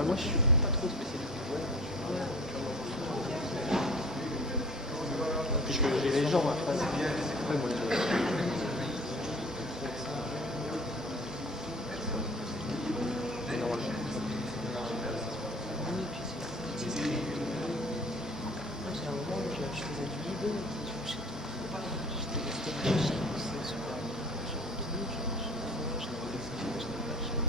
Enfin, moi, je suis pas trop spécialiste du web. Puisque j'ai les gens en face. Ouais, moi, non, moi, oui, puis c'est moi, j'ai un moment où je faisais du Lido chez toi. J'étais resté à la Chine aussi, sur la je n'avais pas de chaîne.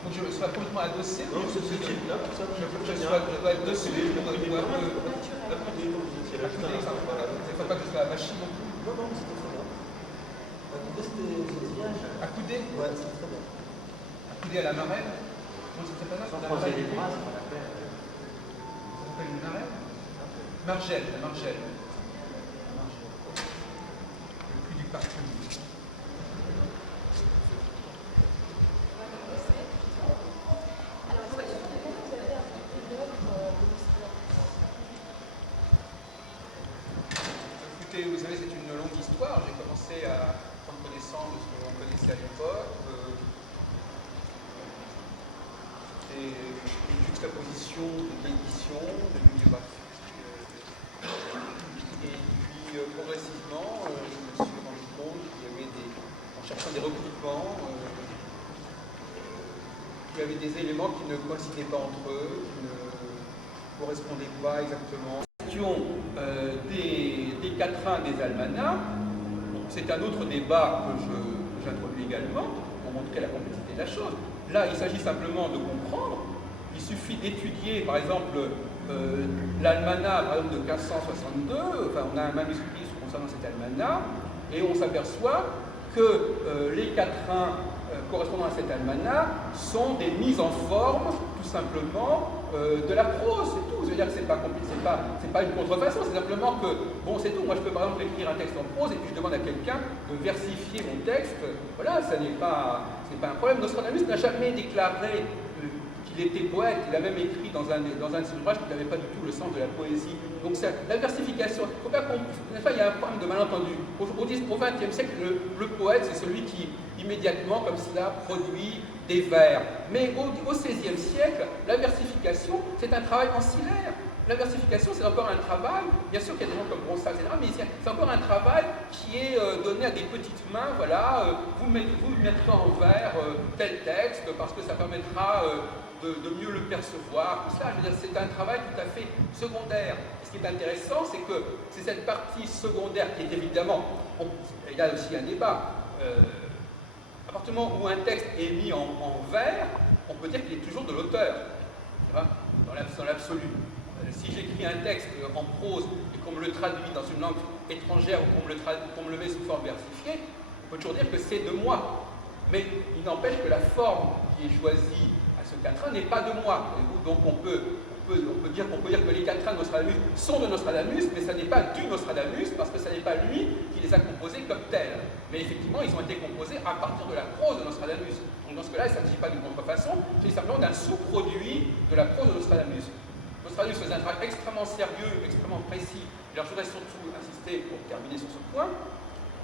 Donc je sois complètement adossé. Non, c'est ce type-là, pour ça, je dois être dessus, je dois un peu. Il ne faut pas que je sois à la machine non plus. Non, non, c'était très bien. Accoudé? Ouais, c'est très bien. Accoudé à la marraine? Non, c'était pas ça? Sans croiser les bras, c'est pas la peine. Ça s'appelle une marraine? Margelle, la margelle. Le cul du parfum. Vous savez, c'est une longue histoire. J'ai commencé à prendre connaissance de ce que l'on connaissait à l'époque. Et une juxtaposition de l'édition, de bibliographie. Et puis, progressivement, je me suis rendu compte qu'il y avait en cherchant des recoupements, qu'il y avait des éléments qui ne coïncidaient pas entre eux, qui ne correspondaient pas exactement. Des quatrains des almanachs, c'est un autre débat que j'introduis également pour montrer la complexité de la chose. Là, il s'agit simplement de comprendre. Il suffit d'étudier, par exemple, l'almanach de 1562. Enfin, on a un manuscrit concernant cet almanach, et on s'aperçoit que les quatrains correspondant à cet almanach sont des mises en forme, tout simplement, de la prose, c'est tout. Je veux dire que c'est pas une contrefaçon, c'est simplement que, bon, c'est tout. Moi, je peux par exemple écrire un texte en prose et puis je demande à quelqu'un de versifier mon texte. Voilà, ça n'est pas un problème. Nostradamus n'a jamais déclaré qu'il était poète. Il a même écrit dans un de ses ouvrages qu'il n'avait pas du tout le sens de la poésie. Donc, la versification, il faut bien il y a un problème de malentendu. Au XXe siècle, le poète, c'est celui qui, immédiatement, comme cela, produit des vers. Mais au XVIe siècle, la versification, c'est un travail ancillaire. La versification, c'est encore un travail, bien sûr qu'il y a des gens comme Ronsard, etc., mais c'est encore un travail qui est donné à des petites mains. Voilà, vous mettrez en vers tel texte parce que ça permettra de mieux le percevoir. Tout ça, je veux dire, c'est un travail tout à fait secondaire. Et ce qui est intéressant, c'est que c'est cette partie secondaire qui est évidemment, il y a aussi un débat. À partir du moment où un texte est mis en vers, on peut dire qu'il est toujours de l'auteur, dans l'absolu. Si j'écris un texte en prose et qu'on me le traduit dans une langue étrangère ou qu'on me le met sous forme versifiée, on peut toujours dire que c'est de moi. Mais il n'empêche que la forme qui est choisie à ce quatrain n'est pas de moi. Donc on peut dire que les quatrains de Nostradamus sont de Nostradamus, mais ça n'est pas du Nostradamus, parce que ce n'est pas lui qui les a composés comme tels. Mais effectivement, ils ont été composés à partir de la prose de Nostradamus. Donc dans ce cas-là, il ne s'agit pas d'une contrefaçon, il s'agit simplement d'un sous-produit de la prose de Nostradamus. Nostradamus faisait un travail extrêmement sérieux, extrêmement précis. Alors je voudrais surtout insister, pour terminer sur ce point,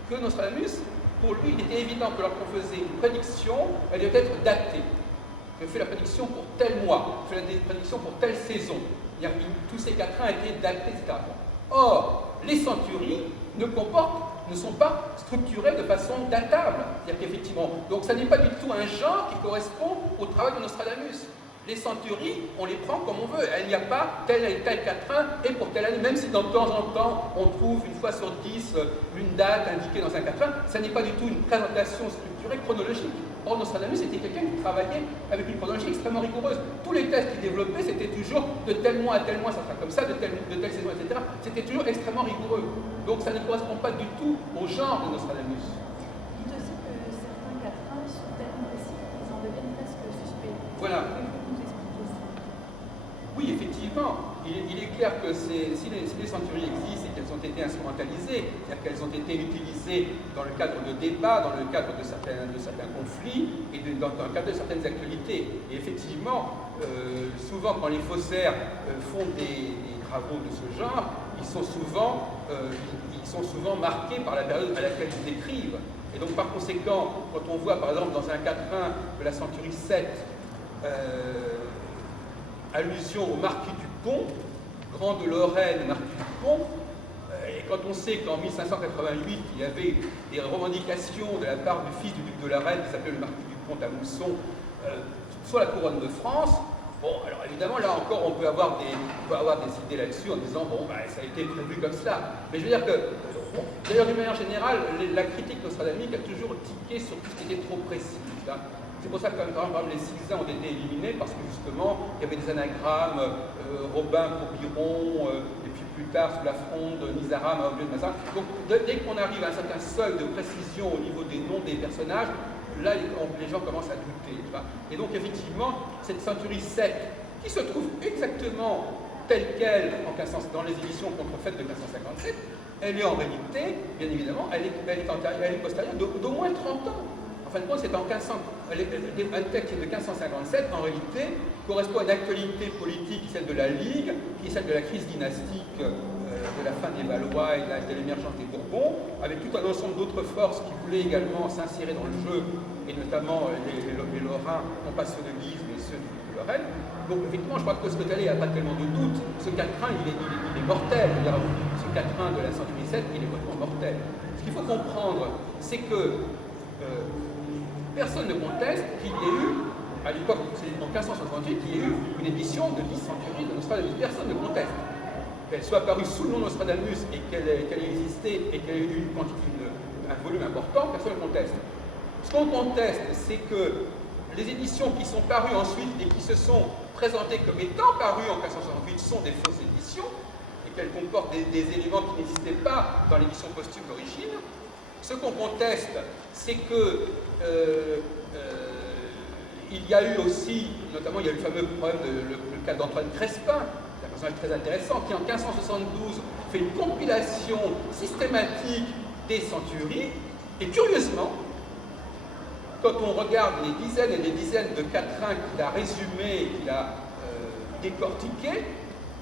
que Nostradamus, pour lui, il était évident que lorsqu'on faisait une prédiction, elle devait être datée. Je fais la prédiction pour tel mois, je fais la prédiction pour telle saison. Tous ces quatrains étaient datés, etc. Or, les centuries ne sont pas structurées de façon datable. C'est-à-dire qu'effectivement, donc ça n'est pas du tout un genre qui correspond au travail de Nostradamus. Les centuries, on les prend comme on veut. Il n'y a pas tel et tel quatrain et pour telle année, même si de temps en temps on trouve une fois sur 10 une date indiquée dans un quatrain, ça n'est pas du tout une présentation structurée chronologique. Or, Nostradamus était quelqu'un qui travaillait avec une chronologie extrêmement rigoureuse. Tous les textes qu'il développait, c'était toujours de tel mois à tel mois, ça sera comme ça, de telle saison, etc. C'était toujours extrêmement rigoureux. Donc ça ne correspond pas du tout au genre de Nostradamus. Dites aussi que certains quatrains sont tellement précis qu'ils en deviennent presque suspects. Voilà. Pouvez-vous nous expliquer ça? Oui, effectivement, il est clair que si les centuries existent et qu'elles ont été instrumentalisées, c'est-à-dire qu'elles ont été utilisées dans le cadre de débats, dans le cadre de certains conflits et dans le cadre de certaines actualités. Et effectivement, souvent quand les faussaires font des travaux de ce genre, ils sont souvent marqués par la période à laquelle ils décrivent. Et donc par conséquent, quand on voit par exemple dans un quatrain de la centurie 7, allusion au marquis du Pont, grand de Lorraine, marquis du Pont, et quand on sait qu'en 1588, il y avait des revendications de la part du fils du duc de Lorraine, qui s'appelait le marquis du Pont à Mousson, sur la couronne de France, bon, alors évidemment, là encore, on peut avoir des idées là-dessus en disant, bon, bah, ça a été prévu comme cela. Mais je veux dire que, bon, d'ailleurs, d'une manière générale, la critique nostradamique a toujours tiqué sur tout ce qui était trop précis. Là. C'est pour ça que, par exemple, les Silésins ont été éliminés parce que, justement, il y avait des anagrammes, Robin pour Biron, et puis plus tard, sous la fronde, Nizaram à Objet de Massacre. Donc, dès qu'on arrive à un certain seuil de précision au niveau des noms des personnages, là, les gens commencent à douter. Et donc, effectivement, cette centurie 7, qui se trouve exactement telle qu'elle dans les éditions contrefaites de 1557, elle est en réalité, bien évidemment, elle est postérieure d'au moins 30 ans. En fin de compte, c'est en 1500, un texte de 1557, en réalité, correspond à une actualité politique, celle de la Ligue, qui est celle de la crise dynastique de la fin des Valois et de l'émergence des Bourbons, avec tout un ensemble d'autres forces qui voulaient également s'insérer dans le jeu, et notamment les Lorrains, compassionnalisme et ceux de Lorraine. Donc effectivement, je crois que ce que il n'y a pas tellement de doute. Ce quatrain, il est mortel. Ce quatrain de la centurie 7, il est complètement mortel. Ce qu'il faut comprendre, c'est que personne ne conteste qu'il y ait eu, à l'époque, en 1568, qu'il y ait eu une édition de 10 centuries de Nostradamus. Personne ne conteste. Qu'elle soit apparue sous le nom Nostradamus et qu'elle ait existé et qu'elle ait eu un volume important, personne ne conteste. Ce qu'on conteste, c'est que les éditions qui sont parues ensuite et qui se sont présentées comme étant parues en 1568 sont des fausses éditions et qu'elles comportent des éléments qui n'existaient pas dans l'édition posthume d'origine. Ce qu'on conteste, c'est que il y a eu aussi, notamment il y a eu le fameux problème, le cas d'Antoine Crespin, un personnage très intéressant, qui en 1572 fait une compilation systématique des centuries, et curieusement, quand on regarde les dizaines et les dizaines de quatrains qu'il a résumés, qu'il a décortiqués,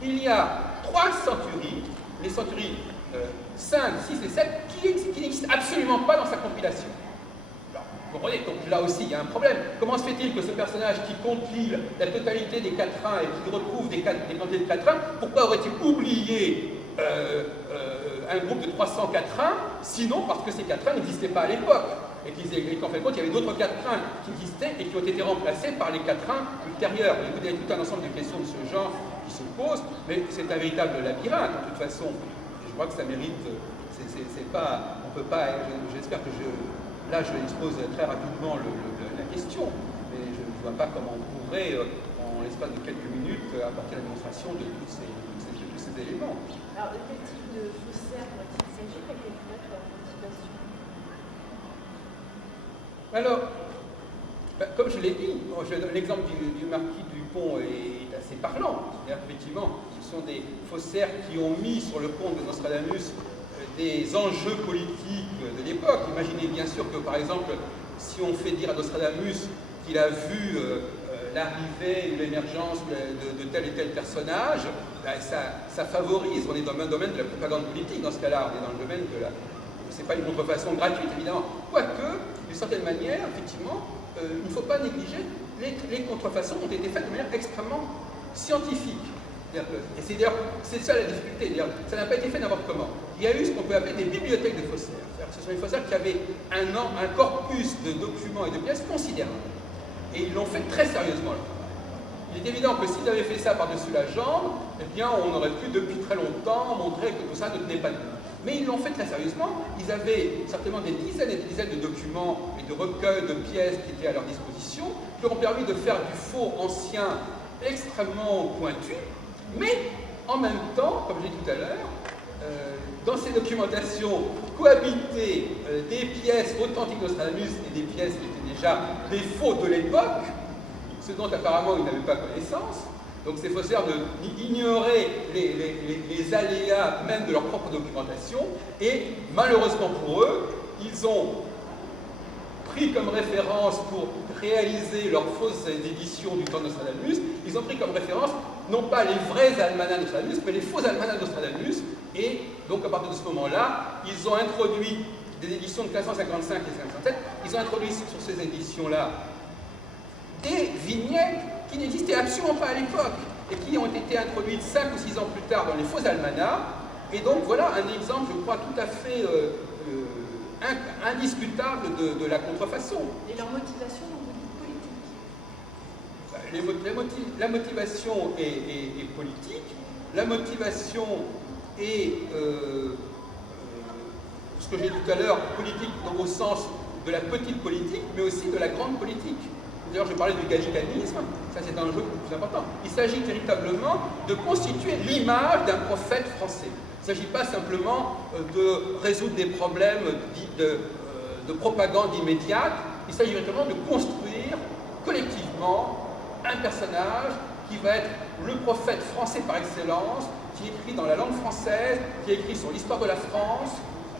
il y a 3 centuries, les centuries 5, 6 et 7, qui n'existent absolument pas dans sa compilation. Alors, vous comprenez, donc là aussi il y a un problème. Comment se fait-il que ce personnage qui compile la totalité des quatrains et qui retrouve des quantités de quatrains, pourquoi aurait-il oublié un groupe de 300 quatrains, sinon parce que ces quatrains n'existaient pas à l'époque et qu'en fin de compte il y avait d'autres quatrains qui existaient et qui ont été remplacés par les quatrains ultérieurs. Et vous avez tout un ensemble de questions de ce genre qui se posent, mais c'est un véritable labyrinthe de toute façon. Et je crois que ça mérite, c'est pas, on peut pas, j'espère que là je expose très rapidement la question, mais je ne vois pas comment on pourrait, en l'espace de quelques minutes, apporter la démonstration de tous ces éléments. Alors, de quel type de faussaire pourrait-il s'agir et quelle pourrait être leur motivation? Alors, comme je l'ai dit, l'exemple du marquis du Pont est assez parlant. C'est-à-dire qu'effectivement, ce sont des faussaires qui ont mis sur le compte de Nostradamus des enjeux politiques de l'époque. Imaginez bien sûr que, par exemple, si on fait dire à Nostradamus qu'il a vu l'arrivée ou l'émergence de tel et tel personnage, ben ça favorise. On est dans le domaine de la propagande politique dans ce cas-là. On est dans le domaine de c'est pas une contrefaçon gratuite, évidemment. Quoique, d'une certaine manière, effectivement, il ne faut pas négliger, les contrefaçons ont été faites de manière extrêmement scientifique. Et c'est d'ailleurs, c'est ça la difficulté, ça n'a pas été fait n'importe comment. Il y a eu ce qu'on peut appeler des bibliothèques de faussaires. Ce sont des faussaires qui avaient un corpus de documents et de pièces considérable. Et ils l'ont fait très sérieusement, leur travail. Il est évident que s'ils avaient fait ça par-dessus la jambe, eh bien, on aurait pu depuis très longtemps montrer que tout ça ne tenait pas debout. Mais ils l'ont fait très sérieusement. Ils avaient certainement des dizaines et des dizaines de documents et de recueils de pièces qui étaient à leur disposition, qui leur ont permis de faire du faux ancien extrêmement pointu, mais en même temps, comme j'ai dit tout à l'heure, dans ces documentations cohabitaient des pièces authentiques d'Nostradamus et des pièces qui étaient déjà des faux de l'époque, ce dont apparemment ils n'avaient pas connaissance. Donc ces faussaires ignoraient les aléas même de leur propre documentation, et malheureusement pour eux, ils ont pris comme référence pour réaliser leurs fausses éditions du temps de Nostradamus, ils ont pris comme référence non pas les vrais almanachs de Nostradamus, mais les faux almanachs de Nostradamus, et donc à partir de ce moment-là, ils ont introduit des éditions de 1555 et 1557, ils ont introduit sur ces éditions-là des vignettes qui n'existaient absolument pas à l'époque, et qui ont été introduites 5 ou 6 ans plus tard dans les faux almanachs, et donc voilà un exemple, je crois, tout à fait indiscutable de la contrefaçon. Et leur motivation, donc vous dites politique. La motivation est politique, la motivation est, ce que j'ai dit tout à l'heure, politique donc au sens de la petite politique, mais aussi de la grande politique. D'ailleurs, je parlais du gallicanisme, ça c'est un jeu plus important. Il s'agit véritablement de constituer l'image d'un prophète français. Il ne s'agit pas simplement de résoudre des problèmes de propagande immédiate, il s'agit véritablement de construire collectivement un personnage qui va être le prophète français par excellence, qui écrit dans la langue française, qui écrit sur l'histoire de la France,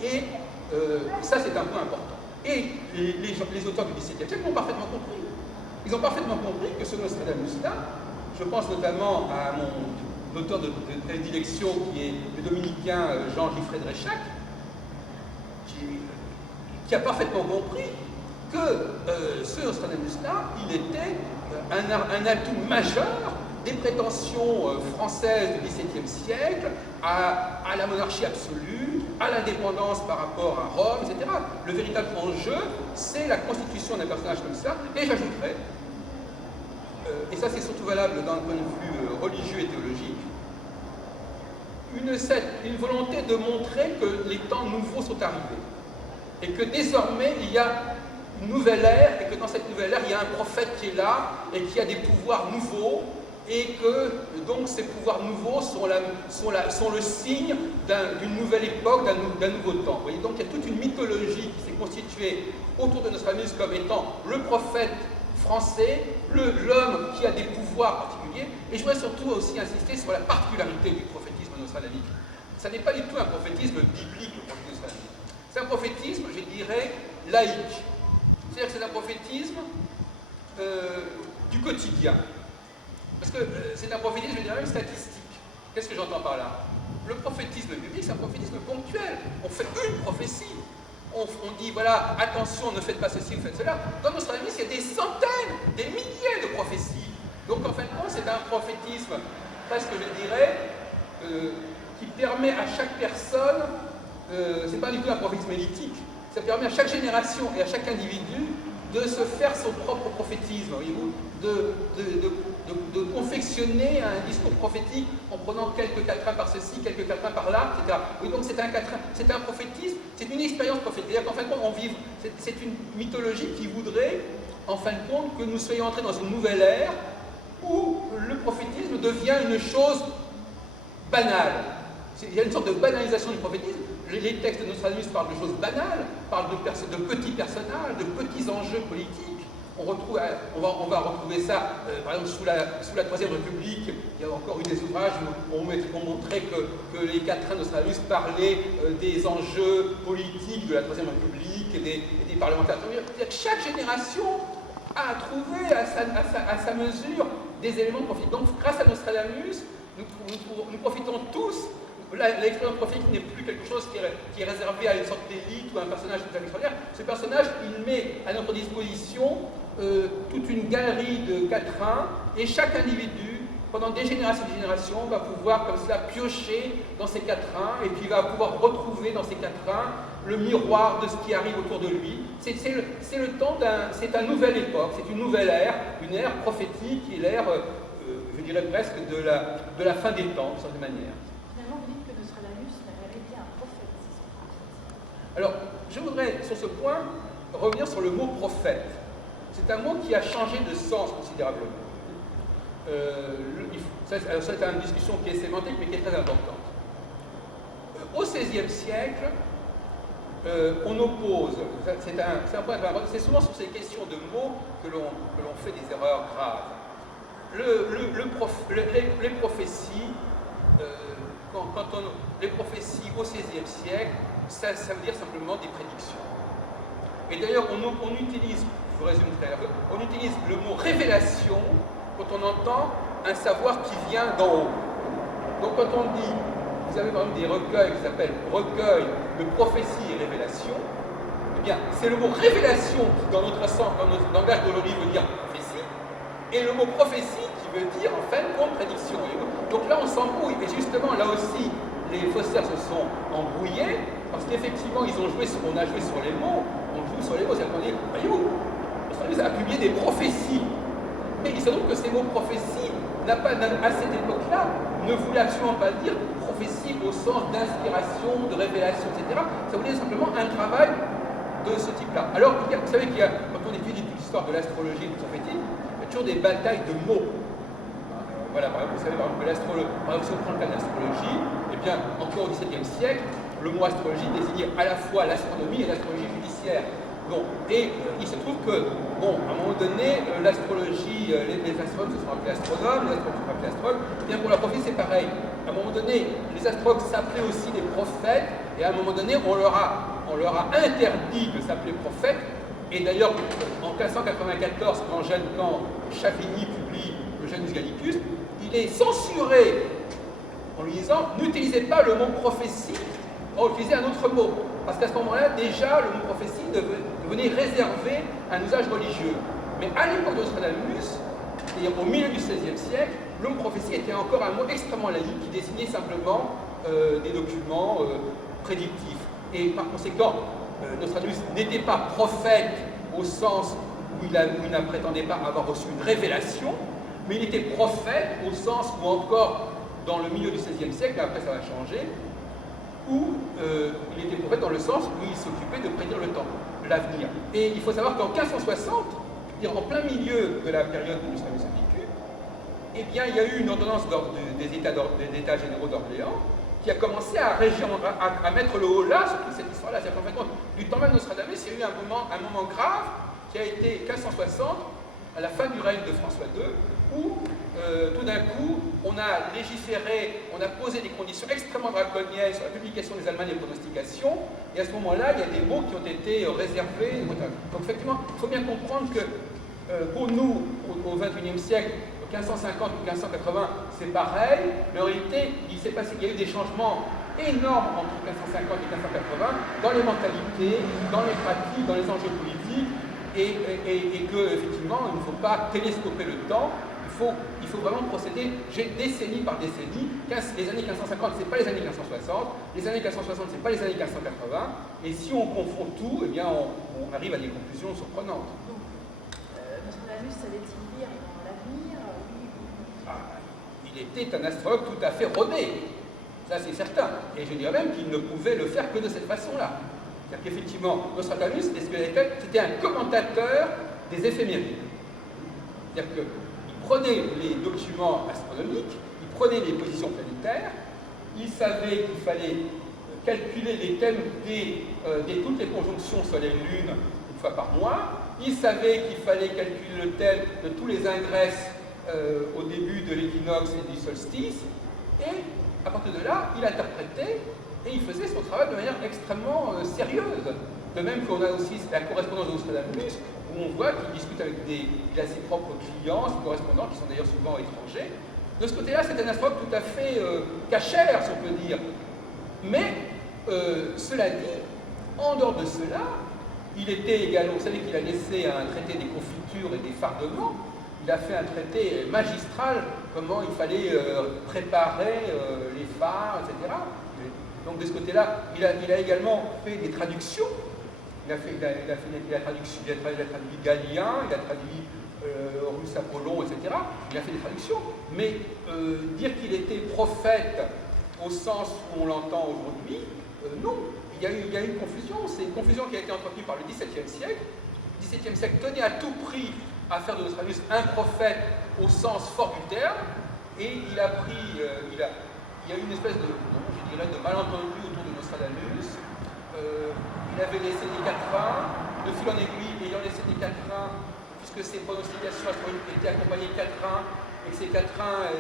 et ça c'est un point important. Et les auteurs du XVIIe siècle l'ont parfaitement compris. Ils ont parfaitement compris que ce Nostradamus-là, je pense notamment à mon auteur de prédilection qui est le dominicain Jean-Giffred Rechac, qui a parfaitement compris que ce Nostradamus-là, il était un atout majeur des prétentions françaises du XVIIe siècle à la monarchie absolue, à l'indépendance par rapport à Rome, etc. Le véritable enjeu, c'est la constitution d'un personnage comme ça, et j'ajouterais, et ça c'est surtout valable d'un point de vue religieux et théologique, une volonté de montrer que les temps nouveaux sont arrivés, et que désormais il y a une nouvelle ère, et que dans cette nouvelle ère, il y a un prophète qui est là, et qui a des pouvoirs nouveaux, et que donc ces pouvoirs nouveaux sont le signe d'une nouvelle époque, d'un nouveau temps. Vous voyez, donc il y a toute une mythologie qui s'est constituée autour de Nostradamus comme étant le prophète français, l'homme qui a des pouvoirs particuliers, et je voudrais surtout aussi insister sur la particularité du prophétisme nostradamique. Ça n'est pas du tout un prophétisme biblique, le prophétisme nostradamique. C'est un prophétisme, je dirais, laïque. C'est-à-dire que c'est un prophétisme du quotidien. Parce que c'est un prophétisme, je dirais même statistique. Qu'est-ce que j'entends par là? Le prophétisme biblique, c'est un prophétisme ponctuel. On fait une prophétie. On dit, voilà, attention, ne faites pas ceci, vous faites cela. Dans Nostradamus, il y a des centaines, des milliers de prophéties. Donc, en fin de compte, c'est un prophétisme, presque, je dirais, qui permet à chaque personne, c'est pas du tout un prophétisme élitique, ça permet à chaque génération et à chaque individu de se faire son propre prophétisme, voyez-vous, de confectionner un discours prophétique en prenant quelques quatrains par ceci, quelques quatrains par là, etc. Oui, donc c'est un quatrain, c'est un prophétisme, c'est une expérience prophétique. C'est-à-dire qu'en fin de compte, on vit, c'est une mythologie qui voudrait, en fin de compte, que nous soyons entrés dans une nouvelle ère où le prophétisme devient une chose banale. Il y a une sorte de banalisation du prophétisme. Les textes de Nostradamus parlent de choses banales, parlent de petits personnages, de petits enjeux politiques. On va retrouver ça, par exemple, sous la Troisième République. Il y a encore eu des ouvrages où on montrait que les quatrains de Nostradamus parlaient des enjeux politiques de la Troisième République et des parlementaires. C'est-à-dire que chaque génération a trouvé à sa mesure des éléments prophétiques. Donc, grâce à Nostradamus, nous profitons tous là, l'expérience prophétique n'est plus quelque chose qui est réservé à une sorte d'élite ou à un personnage extraordinaire. Ce personnage, il met à notre disposition toute une galerie de quatrains, et chaque individu, pendant des générations et des générations, va pouvoir comme cela piocher dans ces quatrains, et puis va pouvoir retrouver dans ces quatrains le miroir de ce qui arrive autour de lui. C'est le temps c'est une nouvelle époque, c'est une nouvelle ère, une ère prophétique, qui est l'ère, je dirais presque, de la fin des temps, d'une certaine manière. Finalement, vous dites que Nostradamus n'a jamais été un prophète, c'est ça? Alors, je voudrais, sur ce point, revenir sur le mot prophète. C'est un mot qui a changé de sens considérablement. C'est une discussion qui est sémantique, mais qui est très importante. Au XVIe siècle, on oppose, c'est un point très important, c'est souvent sur ces questions de mots que l'on fait des erreurs graves. Les prophéties, les prophéties au XVIe siècle, ça veut dire simplement des prédictions. Et d'ailleurs, on utilise, je vous résume très rapidement, on utilise le mot révélation quand on entend un savoir qui vient d'en haut. Donc quand on dit, vous avez par exemple des recueils qui s'appellent recueils de prophéties et révélations, eh bien c'est le mot révélation qui dans notre sens, dans notre langage d'aujourd'hui veut dire prophétie, et le mot prophétie qui veut dire en fin de compte prédiction. Donc là on s'embrouille, et justement là aussi les faussaires se sont embrouillés, parce qu'effectivement on a joué sur les mots, on joue sur les mots, c'est-à-dire qu'on dit, voyez-vous, Nostradamus a publié des prophéties. Mais il se trouve que ces mots prophétie, à cette époque-là, ne voulaient absolument pas dire prophétie au sens d'inspiration, de révélation, etc. Ça voulait simplement un travail de ce type-là. Alors, vous savez quand on étudie toute l'histoire de l'astrologie et du prophétique, il y a toujours des batailles de mots. Voilà, par exemple, vous savez, par exemple, si on prend le cas de l'astrologie, eh bien, encore au XVIIe siècle, le mot astrologie désignait à la fois l'astronomie et l'astrologie judiciaire. Bon, et il se trouve que, bon, à un moment donné, l'astrologie, les astronomes se sont appelés astronomes, les astronomes se sont appelés astrologues, bien pour la prophétie c'est pareil. À un moment donné, les astrologues s'appelaient aussi des prophètes, et à un moment donné, on leur a interdit de s'appeler prophète, et d'ailleurs, en 1594, quand Chavigny publie le Janus Gallicus, il est censuré en lui disant « N'utilisez pas le mot prophétie, on utilisait un autre mot ». Parce qu'à ce moment-là, déjà, le mot prophétie devenait réservé à un usage religieux. Mais à l'époque de Nostradamus, c'est-à-dire au milieu du XVIe siècle, le mot prophétie était encore un mot extrêmement laïque qui désignait simplement des documents prédictifs. Et par conséquent, Nostradamus n'était pas prophète au sens où il ne prétendait pas avoir reçu une révélation, mais il était prophète au sens où encore, dans le milieu du XVIe siècle, après ça va changer, où il était prophète dans le sens où il s'occupait de prédire le temps, l'avenir. Et il faut savoir qu'en 1560, c'est-à-dire en plein milieu de la période où Nostradamus a vécu, eh bien, il y a eu une ordonnance des États généraux d'Orléans qui a commencé à mettre le haut là sur toute cette histoire-là. C'est-à-dire qu'en fin de compte, du temps même de Nostradamus, il y a eu un moment grave qui a été 1560, à la fin du règne de François II, où tout d'un coup, on a légiféré, on a posé des conditions extrêmement draconiennes sur la publication des Almanachs des pronostications, et à ce moment-là, il y a des mots qui ont été réservés. Donc effectivement, il faut bien comprendre que pour nous, au XXIe siècle, 1550 ou 1580, c'est pareil, mais en réalité, il y a eu des changements énormes entre 1550 et 1580 dans les mentalités, dans les pratiques, dans les enjeux politiques, et que effectivement, il ne faut pas télescoper le temps. Il faut vraiment procéder décennie par décennie. Les années 1550, ce n'est pas les années 1560. Les années 1560, ce n'est pas les années 1580. Et si on confond tout, eh bien, on arrive à des conclusions surprenantes. Donc, Nostradamus savait-il lire dans l'avenir? Il était un astrologue tout à fait rodé. Ça, c'est certain. Et je dirais même qu'il ne pouvait le faire que de cette façon-là. C'est-à-dire qu'effectivement, Nostradamus, c'était un commentateur des éphémérides. C'est-à-dire qu'il prenait les documents astronomiques, il prenait les positions planétaires, il savait qu'il fallait calculer les thèmes de toutes les conjonctions Soleil-Lune une fois par mois, il savait qu'il fallait calculer le thème de tous les ingresses au début de l'équinoxe et du solstice, et à partir de là, il interprétait et il faisait son travail de manière extrêmement sérieuse. De même qu'on a aussi la correspondance de Nostradamus, où on voit qu'il discute il a ses propres clients, ses correspondants, qui sont d'ailleurs souvent étrangers, De ce côté-là, c'est un astrologue tout à fait cachère, si on peut dire. Mais, cela dit, en dehors de cela, il était également, vous savez qu'il a laissé un traité des confitures et des fardements, il a fait un traité magistral, comment il fallait préparer les fards, etc. Donc de ce côté-là, il a également fait des traductions. Il a traduit Galien, il a traduit Russe Apollon, etc. Il a fait des traductions. Mais dire qu'il était prophète au sens où on l'entend aujourd'hui, non. Il y a eu une confusion. C'est une confusion qui a été entretenue par le XVIIe siècle. Le XVIIe siècle tenait à tout prix à faire de Nostradamus un prophète au sens fort du terme. Et il a pris, il y a eu une espèce de, je dirais, de malentendu autour de Nostradamus. Il avait laissé des quatrains, de fil en aiguille, ayant laissé des quatrains, puisque ses pronostications astrologiques étaient accompagnées de quatrains, et que ces quatrains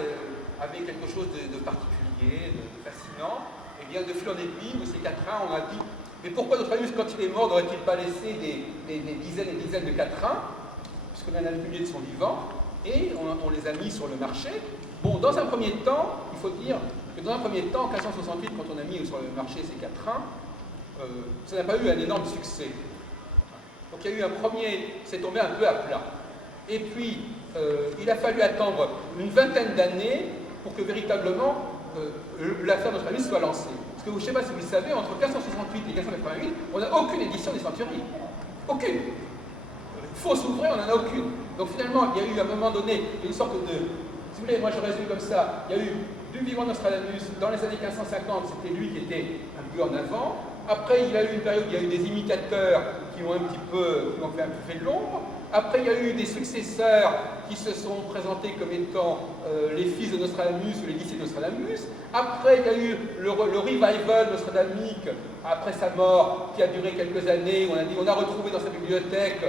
avaient quelque chose de particulier, de fascinant, et bien de fil en aiguille, de ces quatrains, on a dit, mais pourquoi Nostradamus, quand il est mort, n'aurait-il pas laissé des dizaines et dizaines de quatrains, puisqu'on en a publié de son vivant, et on les a mis sur le marché. Bon, dans un premier temps, il faut dire que dans un premier temps, en 1568, quand on a mis sur le marché ces quatrains, ça n'a pas eu un énorme succès. Donc il y a eu un premier, c'est tombé un peu à plat. Et puis, il a fallu attendre une vingtaine d'années pour que véritablement l'affaire de Nostradamus soit lancée. Parce que je ne sais pas si vous le savez, entre 1568 et 1588, on n'a aucune édition des Centuries. Aucune. Fausse ouvrée, on n'en a aucune. Donc finalement, il y a eu à un moment donné une sorte de... Si vous voulez, moi je résume comme ça, il y a eu du vivant de Nostradamus, dans les années 1550, c'était lui qui était un peu en avant. Après, il y a eu une période où il y a eu des imitateurs qui ont fait un peu fait de l'ombre. Après, il y a eu des successeurs qui se sont présentés comme étant les fils de Nostradamus ou les disciples de Nostradamus. Après, il y a eu le revival nostradamique, après sa mort, qui a duré quelques années. On a dit, on a retrouvé dans sa bibliothèque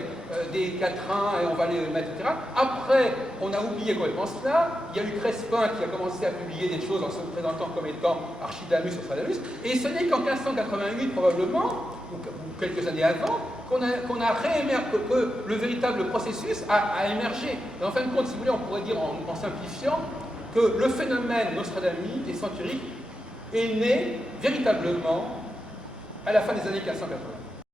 des quatrains et on va les mettre, etc. Après, on a oublié complètement cela. Il y a eu Crespin qui a commencé à publier des choses en se présentant comme étant Archidamus, Nostradamus. Et ce n'est qu'en 1588, probablement, ou quelques années avant, qu'on a réémergé, que le véritable processus a émergé. Et en fin de compte, si vous voulez, on pourrait dire en simplifiant que le phénomène nostradamique et centurique est né véritablement à la fin des années 1580.